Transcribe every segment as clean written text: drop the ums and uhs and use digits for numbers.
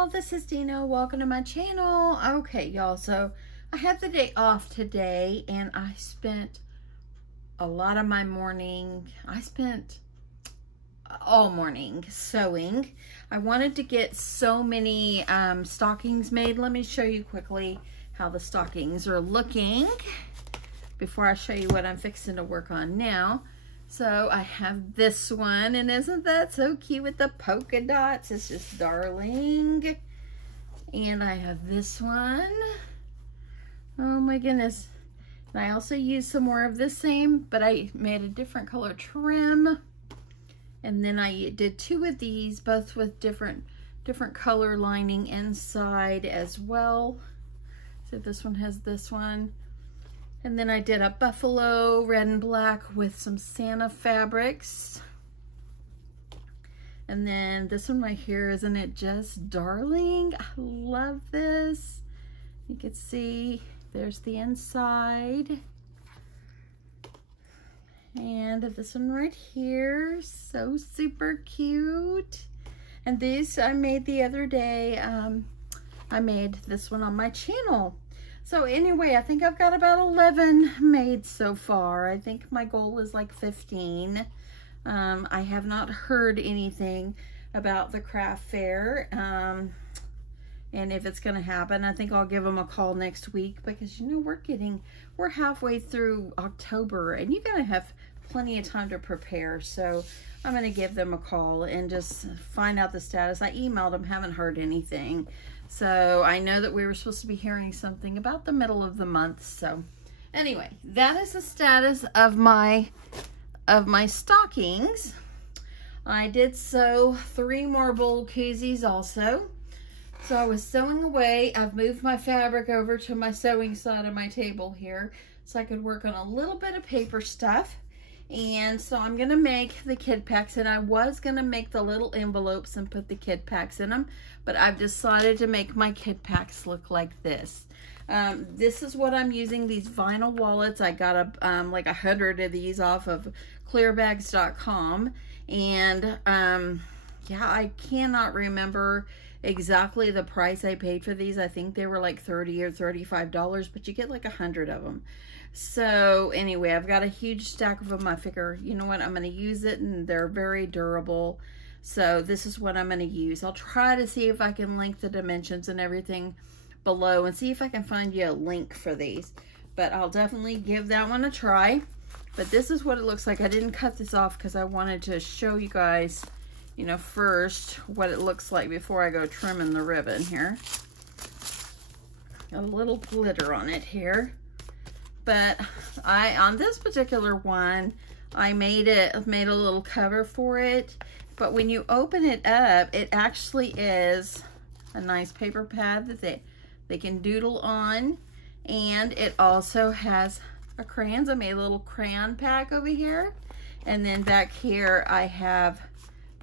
y'all, this is Dina. Welcome to my channel. Okay, y'all, so I had the day off today and I spent a lot of my morning, I spent all morning sewing. I wanted to get so many stockings made. Let me show you quickly how the stockings are looking before I show you what I'm fixing to work on now. So I have this one, and isn't that so cute with the polka dots? It's just darling. And I have this one. Oh my goodness. And I also used some more of the same, but I made a different color trim. And then I did two of these, both with different color lining inside as well. So this one has this one. And then I did a buffalo red and black with some Santa fabrics. And then this one right here, isn't it just darling? I love this. You can see there's the inside. And this one right here, so super cute. And these I made the other day. I made this one on my channel. So anyway, I think I've got about 11 made so far. I think my goal is like 15. I have not heard anything about the craft fair. And if it's gonna happen, I think I'll give them a call next week, because you know, we're halfway through October and you're gonna have plenty of time to prepare. So I'm gonna give them a call and just find out the status. I emailed them, haven't heard anything. So I know that we were supposed to be hearing something about the middle of the month. So anyway, that is the status of my stockings. I did sew 3 more bowl koozies also. So I was sewing away. I've moved my fabric over to my sewing side of my table here so I could work on a little bit of paper stuff. And so I'm gonna make the kid packs, and I was gonna make the little envelopes and put the kid packs in them, but I've decided to make my kid packs look like this. This is what I'm using, these vinyl wallets. I got like 100 of these off of clearbags.com, and yeah, I cannot remember exactly the price I paid for these. I think they were like $30 or $35, but you get like 100 of them. So anyway, I've got a huge stack of them. I figure, you know what, I'm going to use it, and they're very durable. So this is what I'm going to use. I'll try to see if I can link the dimensions and everything below and see if I can find you a link for these. But I'll definitely give that one a try. But this is what it looks like. I didn't cut this off because I wanted to show you guys, you know, first what it looks like before I go trimming the ribbon here. Got a little glitter on it here. But on this particular one, I made a little cover for it. But when you open it up, it actually is a nice paper pad that they can doodle on. And it also has a crayons. I made a little crayon pack over here. And then back here, I have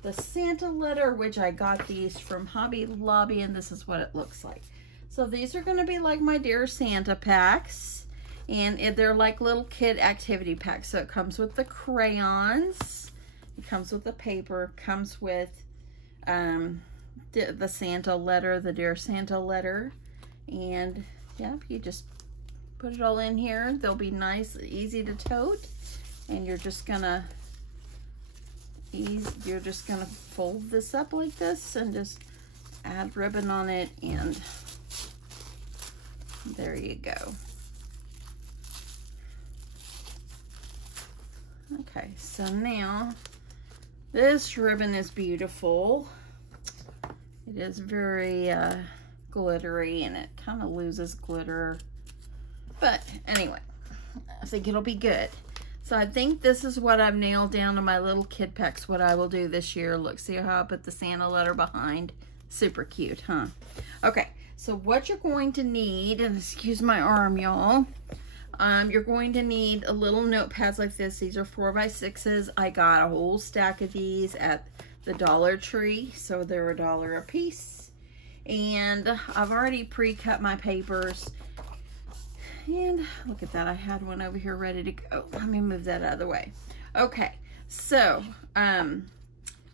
the Santa letter, which I got these from Hobby Lobby, and this is what it looks like. So these are going to be like my Dear Santa packs. And they're like little kid activity packs. So it comes with the crayons, it comes with the paper, comes with the Santa letter, the Dear Santa letter. And yeah, you just put it all in here. They'll be nice, easy to tote. And you're just gonna fold this up like this and just add ribbon on it, and there you go. Okay, so now this ribbon is beautiful. It is very glittery, and it kind of loses glitter. But anyway, I think it'll be good. So I think this is what I've nailed down to my little kid packs, what I will do this year. Look, see how I put the Santa letter behind? Super cute, huh? Okay, so what you're going to need, and excuse my arm, y'all. You're going to need a little notepads like this. These are 4x6s. I got a whole stack of these at the Dollar Tree, so they're $1 a piece. And I've already pre-cut my papers. And look at that, I had one over here ready to go. Let me move that out of the way. Okay, so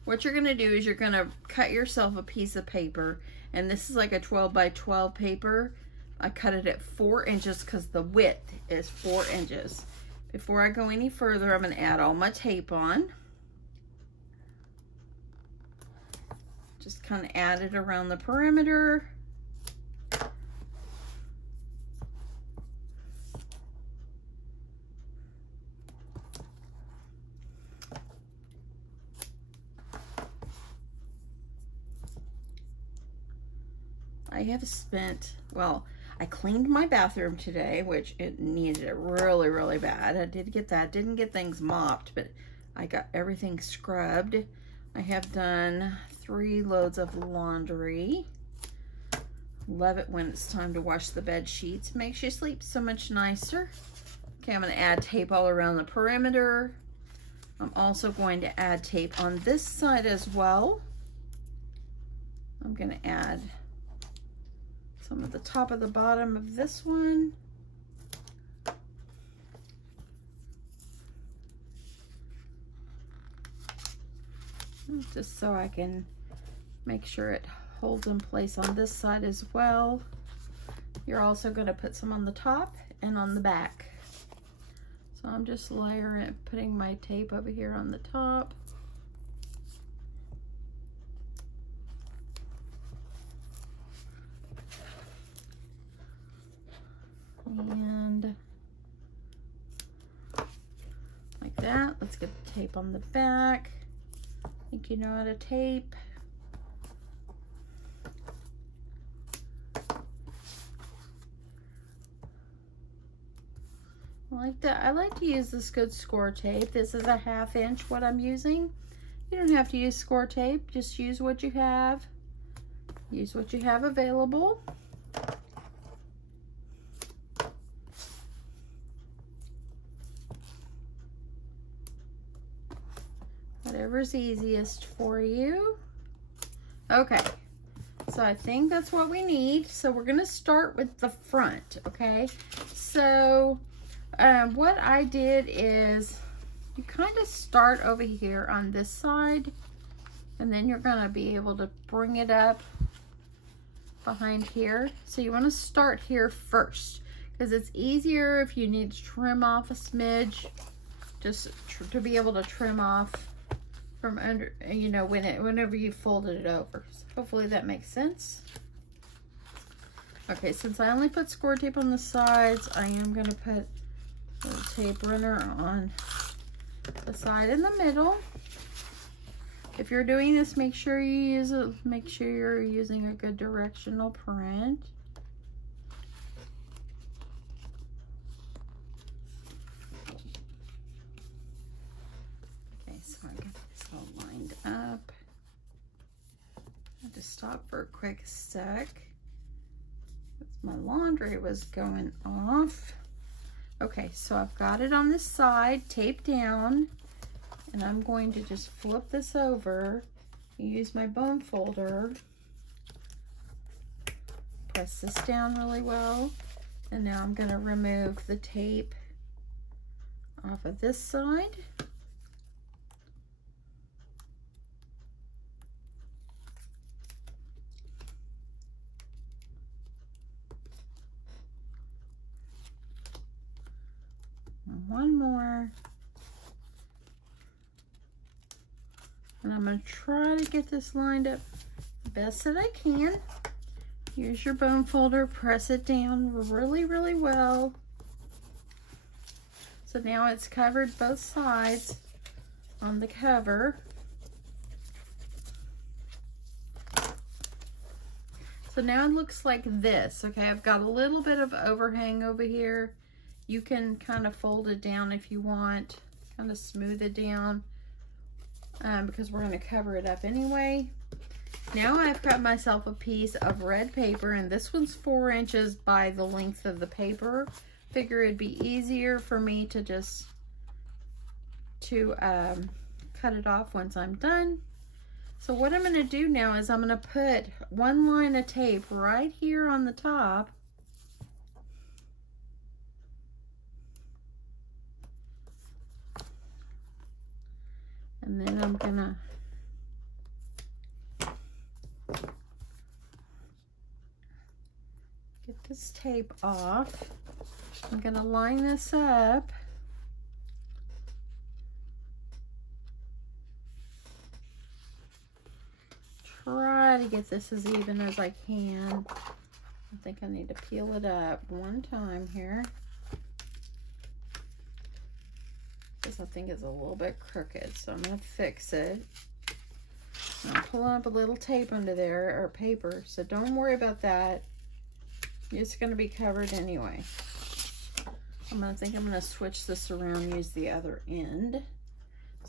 what you're gonna do is you're gonna cut yourself a piece of paper, And this is like a 12 by 12 paper. I cut it at 4 inches because the width is 4 inches. Before I go any further, I'm going to add all my tape on. Just kind of add it around the perimeter. I have spent, well, I cleaned my bathroom today, which it needed it really, really bad. I did get that. Didn't get things mopped, but I got everything scrubbed. I have done 3 loads of laundry. Love it when it's time to wash the bed sheets. Makes you sleep so much nicer. Okay, I'm going to add tape all around the perimeter. I'm also going to add tape on this side as well. I'm going to add some at the top of the bottom of this one. Just so I can make sure it holds in place on this side as well. You're also going to put some on the top and on the back. So I'm just layering, putting my tape over here on the top. And like that. Let's get the tape on the back. I think you know how to tape. I like to use this good score tape. This is a 1/2 inch what I'm using. You don't have to use score tape. Just use what you have. Use what you have available. Whatever's easiest for you. Okay, so I think that's what we need. So we're gonna start with the front, okay? So what I did is you kind of start over here on this side, and then you're gonna be able to bring it up behind here. So you wanna start here first, because it's easier if you need to trim off a smidge, just to be able to trim off from under, you know, whenever you folded it over. So hopefully that makes sense. Okay, since I only put score tape on the sides, I am going to put the tape runner on the side in the middle. If you're doing this, make sure you're using a good directional print. Up. I had to stop for a quick sec. My laundry was going off. Okay, so I've got it on this side, taped down, and I'm going to just flip this over, use my bone folder, press this down really well, and now I'm going to remove the tape off of this side. One more, and I'm going to try to get this lined up the best that I can. Use your bone folder, press it down really, really well. So now it's covered both sides on the cover. So now it looks like this. Okay, I've got a little bit of overhang over here. You can kind of fold it down if you want, kind of smooth it down, because we're going to cover it up anyway. Now I've got myself a piece of red paper, and this one's 4 inches by the length of the paper. Figure it'd be easier for me to just cut it off once I'm done. So what I'm going to do now is I'm going to put one line of tape right here on the top. And then I'm gonna this tape off. I'm going to line this up. Try to get this as even as I can. I think I need to peel it up one time here, because I think it's a little bit crooked, so I'm going to fix it. I'm pulling up a little tape under there, or paper, so don't worry about that. It's going to be covered anyway. I'm going to switch this around, use the other end.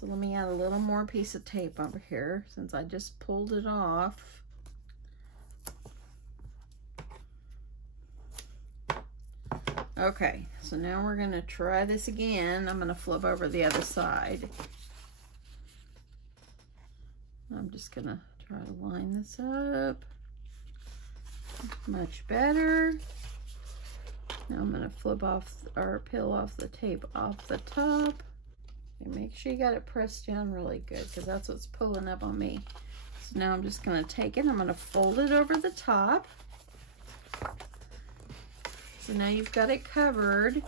So let me add a little more piece of tape over here since I just pulled it off. Okay, so now we're going to try this again. I'm going to flip over the other side. I'm just going to try to line this up. Much better. Now I'm going to flip off or peel off the tape off the top. And make sure you got it pressed down really good, because that's what's pulling up on me. So now I'm just going to take it, I'm going to fold it over the top. So now you've got it covered.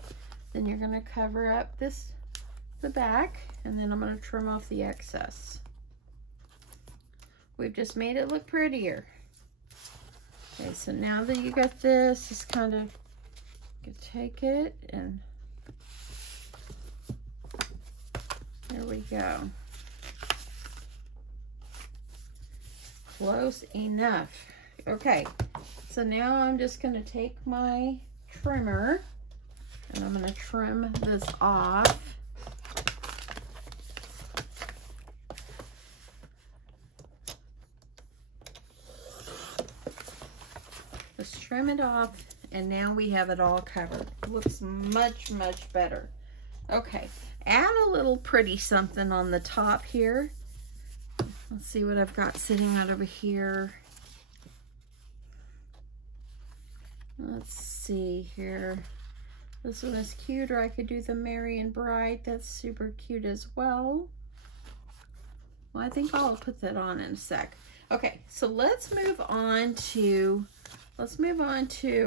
Then you're going to cover up the back, and then I'm going to trim off the excess. We've just made it look prettier. Okay, so now that you got this, just kind of take it and there we go. Close enough. Okay, so now I'm just going to take my trimmer and I'm going to trim this off. Just trim it off, and now we have it all covered. It looks much, much better. Okay, add a little pretty something on the top here. Let's see what I've got sitting out over here. Let's see here. This one is cute, or I could do the Merry and Bright. That's super cute as well. Well, I think I'll put that on in a sec. Okay, so let's move on to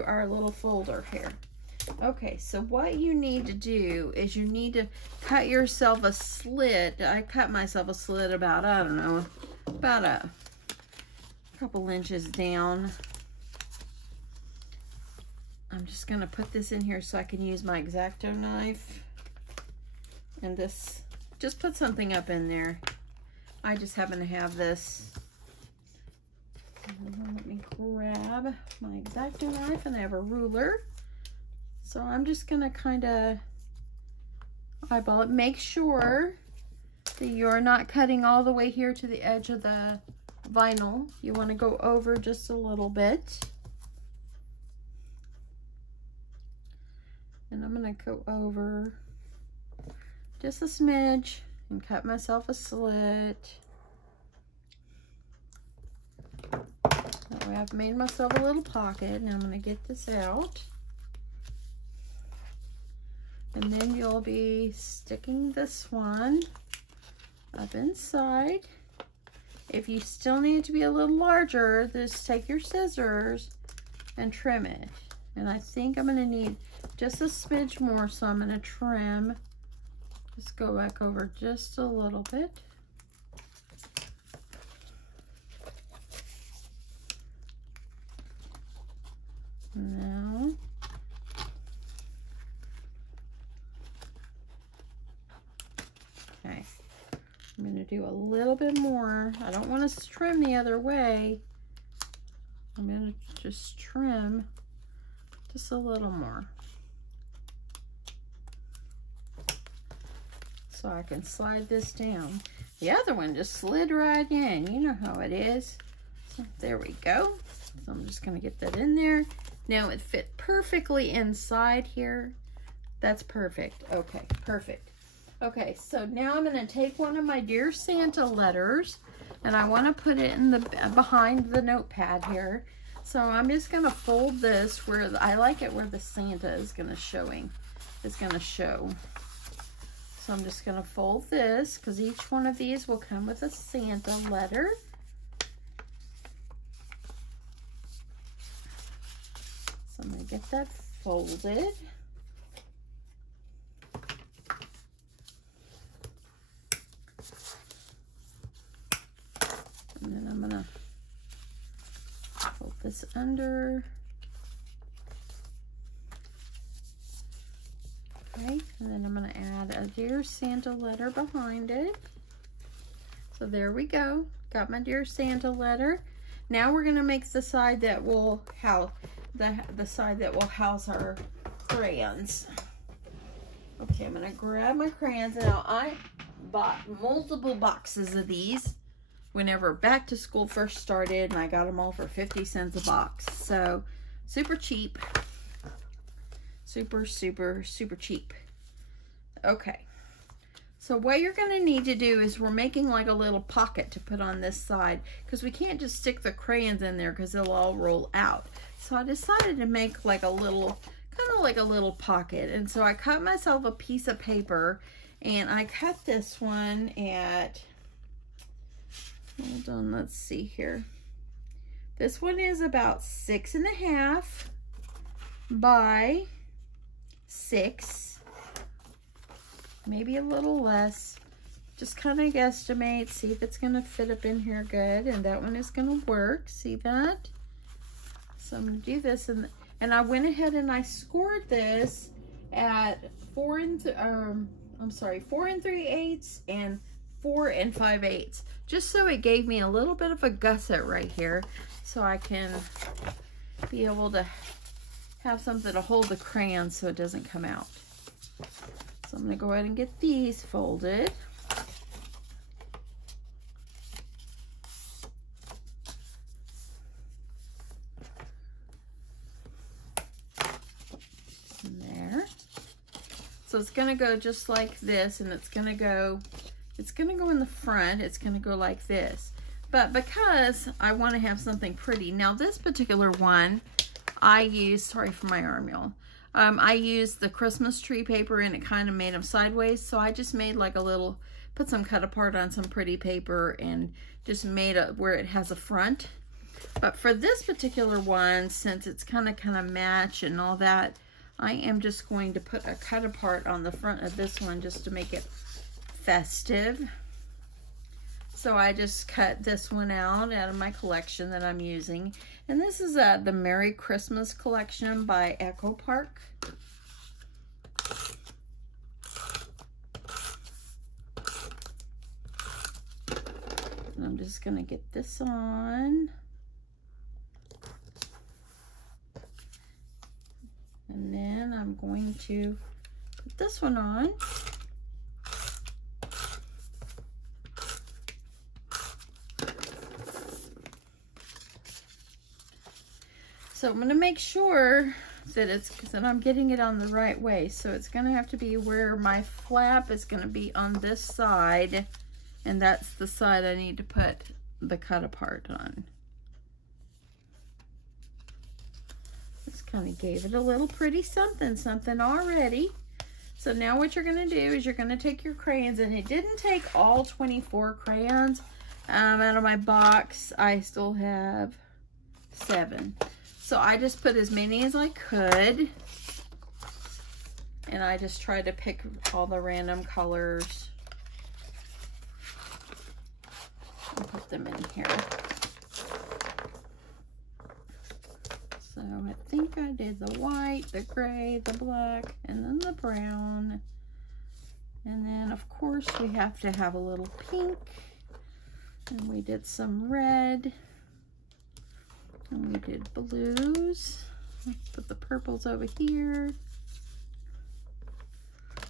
our little folder here. Okay, so what you need to do is you need to cut yourself a slit. I cut myself a slit about, I don't know, about a couple inches down. I'm just going to put this in here so I can use my X-Acto knife. And this, just put something up in there. I just happen to have this. Let me grab my X-Acto knife, and I have a ruler. So I'm just going to kind of eyeball it. Make sure that you're not cutting all the way here to the edge of the vinyl. You want to go over just a little bit. And I'm going to go over just a smidge and cut myself a slit. That way I've made myself a little pocket. Now I'm going to get this out. And then you'll be sticking this one up inside. If you still need it to be a little larger, just take your scissors and trim it. And I think I'm going to need just a smidge more, so I'm going to trim. Just go back over just a little bit. Now, okay, I'm going to do a little bit more. I don't want to trim the other way. I'm going to just trim just a little more, so I can slide this down. The other one just slid right in. You know how it is. So there we go. So I'm just going to get that in there. Now it fit perfectly inside here. That's perfect. Okay, perfect. Okay, so now I'm going to take one of my Dear Santa letters, and I want to put it in the behind the notepad here. So I'm just going to fold this where I like it, where the Santa is going to show. So I'm just going to fold this, because each one of these will come with a Santa letter. So I'm going to get that folded. And then I'm going to fold this under. Okay, and then I'm going to add a Dear Santa letter behind it. So there we go. Got my Dear Santa letter. Now we're going to make the side that will house the side that will house our crayons. Okay, I'm going to grab my crayons. Now I bought multiple boxes of these whenever back to school first started, and I got them all for 50 cents a box. So super cheap. Super, super, super cheap. Okay. So what you're going to need to do is we're making like a little pocket to put on this side, because we can't just stick the crayons in there because they'll all roll out. So I decided to make like a little, kind of like a little pocket. And so I cut myself a piece of paper, and I cut this one at, hold on, let's see here. This one is about 6.5 by 6, maybe a little less. Just kind of guesstimate, see if it's going to fit up in here good, and that one is going to work. See that? So I'm going to do this, and I went ahead and I scored this at 4 3/8 and 4 5/8, just so it gave me a little bit of a gusset right here, so I can be able to have something to hold the crayon so it doesn't come out. So I'm going to go ahead and get these folded. And there. So it's going to go just like this, and it's going to go in the front. It's going to go like this. But because I want to have something pretty, now this particular one, I used, sorry for my arm, y'all. I used the Christmas tree paper, and it kind of made them sideways. So I just made like a little, put some cut apart on some pretty paper and just made it where it has a front. But for this particular one, since it's kind of match and all that, I am just going to put a cut apart on the front of this one just to make it festive. So I just cut this one out of my collection that I'm using. And this is the Merry Christmas collection by Echo Park. And I'm just going to get this on. And then I'm going to put this one on. So I'm going to make sure that I'm getting it on the right way. So it's going to have to be where my flap is going to be on this side, and that's the side I need to put the cut apart on. Just kind of gave it a little pretty something already. So now what you're going to do is you're going to take your crayons, and it didn't take all 24 crayons out of my box. I still have 7. So I just put as many as I could, and I just tried to pick all the random colors and put them in here. So I think I did the white, the gray, the black, and then the brown. And then of course we have to have a little pink, and we did some red. And we did blues. Let's put the purples over here.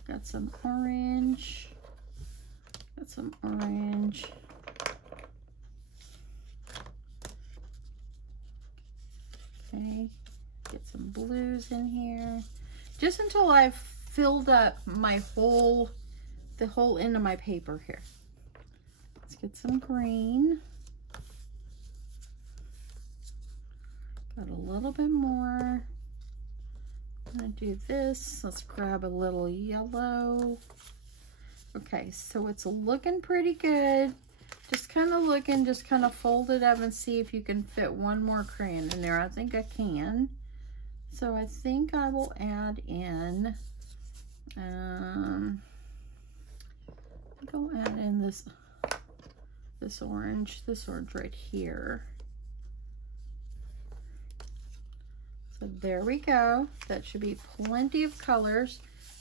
Got some orange. Got some orange. Okay. Get some blues in here. Just until I've filled up my the whole end of my paper here. Let's get some green. Got a little bit more. I'm gonna do this. Let's grab a little yellow. Okay, so it's looking pretty good. Just kind of looking, just kind of fold it up and see if you can fit one more crayon in there. I think I can. So I think I will add in, I'll add in this orange right here. So there we go. That should be plenty of colors.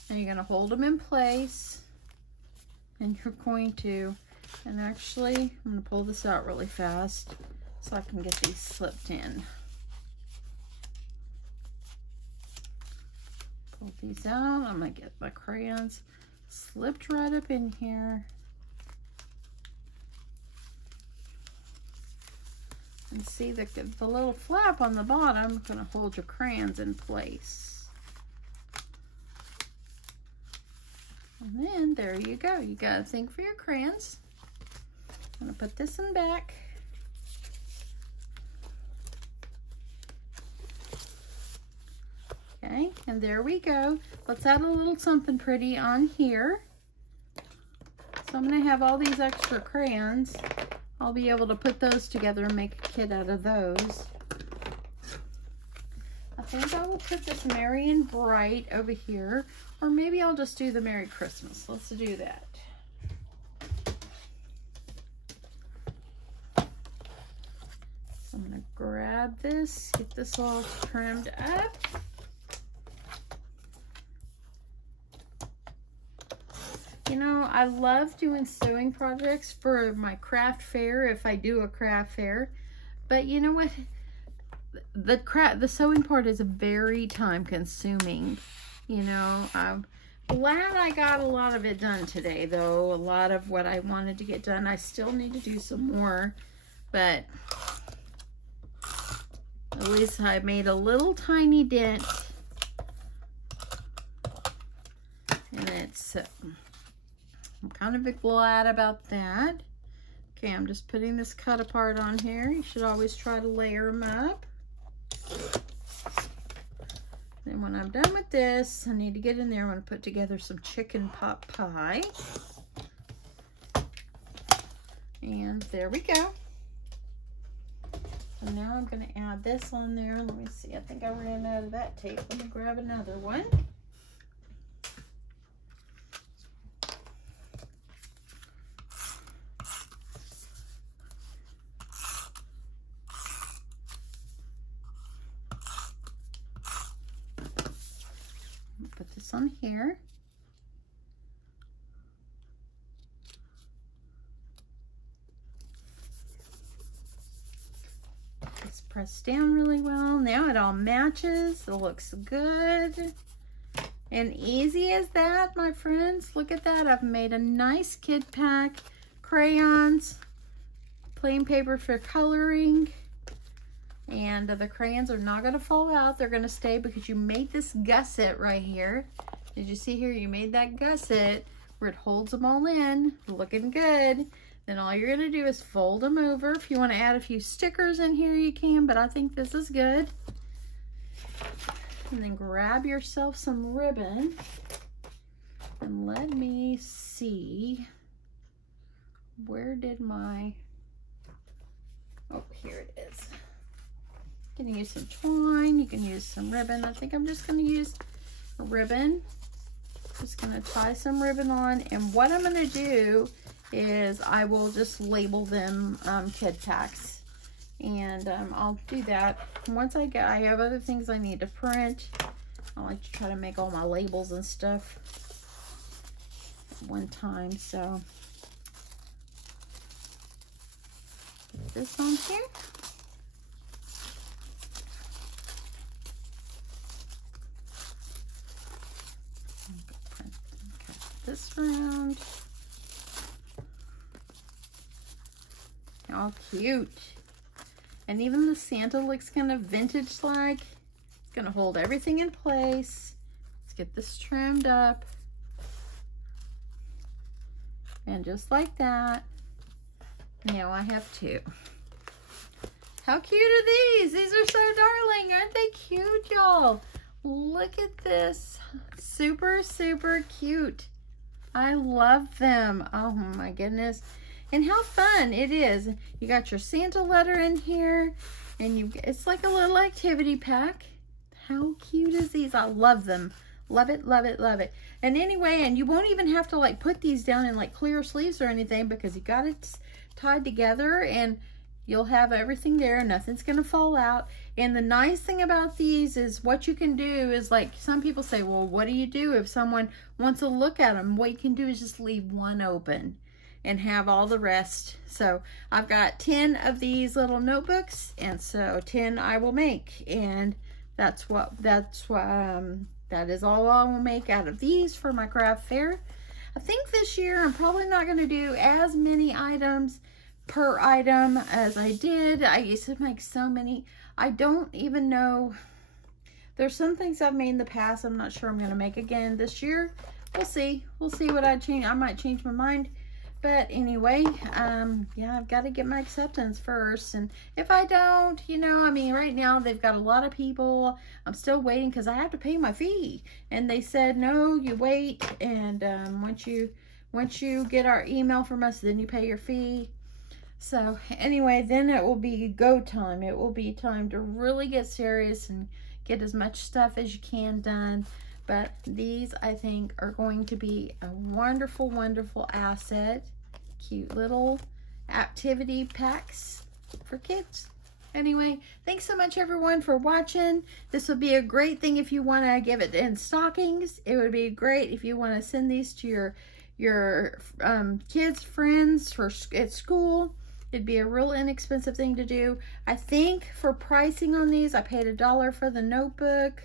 And you're gonna hold them in place, and you're going to, and actually, I'm gonna pull this out really fast so I can get these slipped in. Pull these out. I'm gonna get my crayons slipped right up in here. And see the little flap on the bottom gonna hold your crayons in place. And then there you go. You gotta think for your crayons. I'm gonna put this in back. Okay, and there we go. Let's add a little something pretty on here. So I'm gonna have all these extra crayons. I'll be able to put those together and make a kit out of those. I think I will put this Merry and Bright over here, or maybe I'll just do the Merry Christmas. Let's do that. So I'm gonna grab this, get this all trimmed up. You know, I love doing sewing projects for my craft fair, if I do a craft fair. But you know what? The sewing part is very time consuming. You know, I'm glad I got a lot of it done today, though. A lot of what I wanted to get done, I still need to do some more. But at least I made a little tiny dent. And it's... I'm kind of glad about that. Okay, I'm just putting this cut apart on here. You should always try to layer them up. Then when I'm done with this, I need to get in there. I'm going to put together some chicken pot pie. And there we go. So now I'm going to add this on there. Let me see. I think I ran out of that tape. Let me grab another one. Put this on here. It's pressed down really well. Now it all matches. It looks good. And easy as that, my friends. Look at that. I've made a nice kit pack. Crayons, plain paper for coloring. And the crayons are not going to fall out. They're going to stay because you made this gusset right here. Did you see here? You made that gusset where it holds them all in. Looking good. Then all you're going to do is fold them over. If you want to add a few stickers in here, you can. But I think this is good. And then grab yourself some ribbon. And let me see. Where did my... Oh, here it is. You can use some twine, you can use some ribbon. I think I'm just going to use a ribbon. Just going to tie some ribbon on, and what I'm going to do is I will just label them kid packs, and I'll do that once I have other things I need to print. I like to try to make all my labels and stuff at one time. So put this on here. This round. How cute. And even the Santa looks kind of vintage like. It's gonna hold everything in place. Let's get this trimmed up. And just like that, now I have two. How cute are these? These are so darling. Aren't they cute, y'all? Look at this. Super, super cute. I love them. Oh my goodness. And how fun it is. You got your Santa letter in here, and it's like a little activity pack. How cute is these? I love them. Love it, love it, love it. And anyway, and you won't even have to like put these down in like clear sleeves or anything, because you got it tied together and you'll have everything there. Nothing's gonna fall out. And the nice thing about these is what you can do is, like, some people say, well, what do you do if someone wants to look at them? What you can do is just leave one open and have all the rest. So I've got 10 of these little notebooks, and so 10 I will make, and that is all I will make out of these for my craft fair. I think this year I'm probably not going to do as many items per item as I did. I used to make so many. I don't even know. There's some things I've made in the past I'm not sure I'm going to make again this year. We'll see. We'll see what I change. I might change my mind. But anyway, yeah, I've got to get my acceptance first. And if I don't, you know, I mean, right now they've got a lot of people. I'm still waiting because I have to pay my fee. And they said, no, you wait. And once you get our email from us, then you pay your fee. So anyway, then it will be go time. It will be time to really get serious and get as much stuff as you can done. But these, I think, are going to be a wonderful, wonderful asset. Cute little activity packs for kids. Anyway, thanks so much, everyone, for watching. This would be a great thing if you want to give it in stockings. It would be great if you want to send these to your kids, friends, at school. It'd be a real inexpensive thing to do. I think for pricing on these, I paid $1 for the notebook.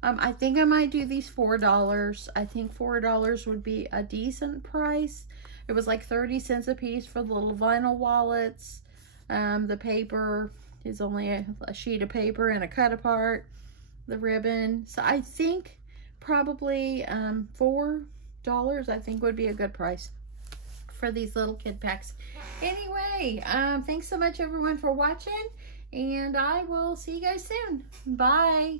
I think I might do these $4. I think $4 would be a decent price. It was like 30 cents a piece for the little vinyl wallets. The paper is only a sheet of paper and a cut apart. The ribbon. So I think probably $4 I think would be a good price for these little kid packs. Anyway, thanks so much, everyone, for watching. And I will see you guys soon. Bye.